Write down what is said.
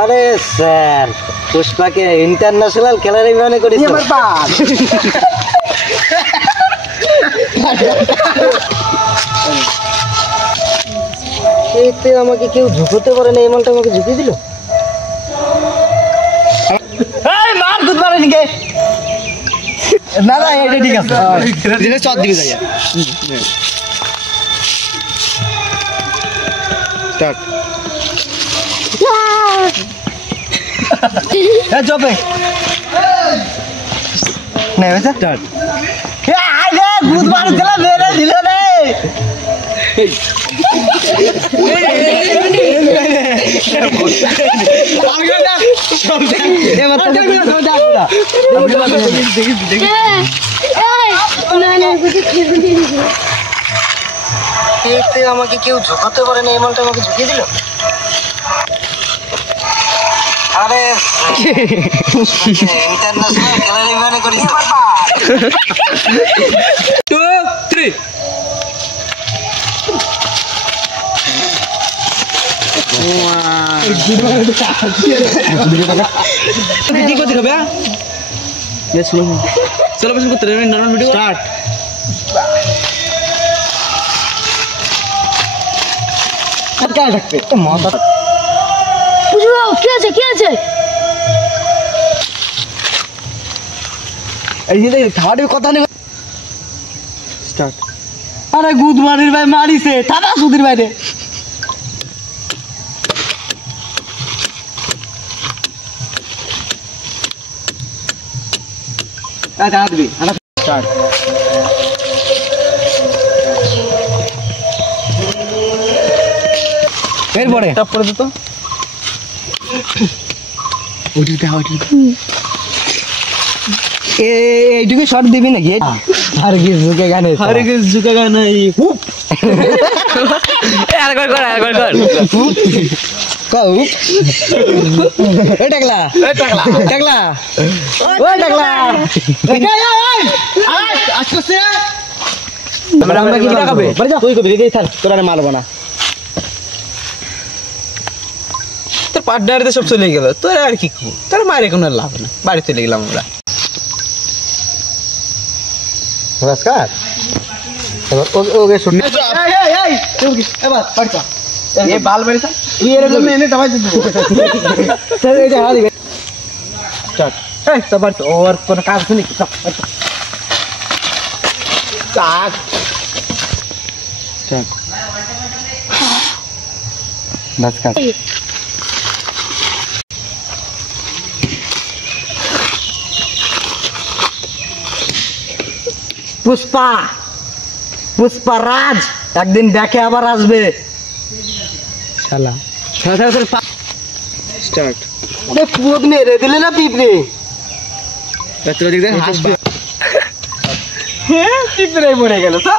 আরে sir পুষ্পাকে international খেলারই মনে করিস এইতে আমাকে কেউ ঝুঁকতে পারে না, এই মালটা আমাকে ঝুঁকি দিল। এই মার দুধ পারে নাকি? না না এটা ঠিক আছে, যেটা চট দিকে যাই স্টার্ট। হ্যাঁ চপে नहीं वैसे स्टार्ट यार ये बुधवार चला मेरे दिल रे ये मतलब এইতে আমাকে কেউ ঝুঁকাতে পারে না, এই মালটা আমাকে ঝুঁকিয়ে দিল। আরে ইন্টারন্যাশনাল খেলারই মনে করিস। 2 3 चलो बस नॉर्मल वीडियो स्टार्ट। क्या रखते माता বুঝাও কি আছে এই যে খাওয়ার কথা নেই স্টার্ট। আরে গুদমানির ভাই মারিছে থানা সুধীর বাইরে আচ্ছা আসবি আনা স্টার্ট। এরপরে টপ করে দিত এইটুকু শর্ট দিবি নাকি? আর কি ঝুঁকেগা নেই, আর কি ঝুঁকেগা নেই। তোরা মারবো না, তোর পার্টনারদের সব চলে গেল, তোরা আর কি খাবো, তোর মায়ের কোনো লাভ না, বাড়ি চলে গেলাম আমরা। নমস্কার এবার ওকে শুনি এবার পারছা এই বাল বেরিয়েছে তুই এরকম এনে দবাই দিবি স্যার এই যা দিবে স্টার্ট। এই সবার ওর কোন কাজ নেই সব চাক স্টার্ট বাস কাট। पुष्पा पुष्पराज एक दिन देखे आबार आसबे शाला स्टार्ट। अरे पूत मेरे दिले ना पीपने बच्चों देख दे हाथ पे हैं पीपने मरे गेलो सा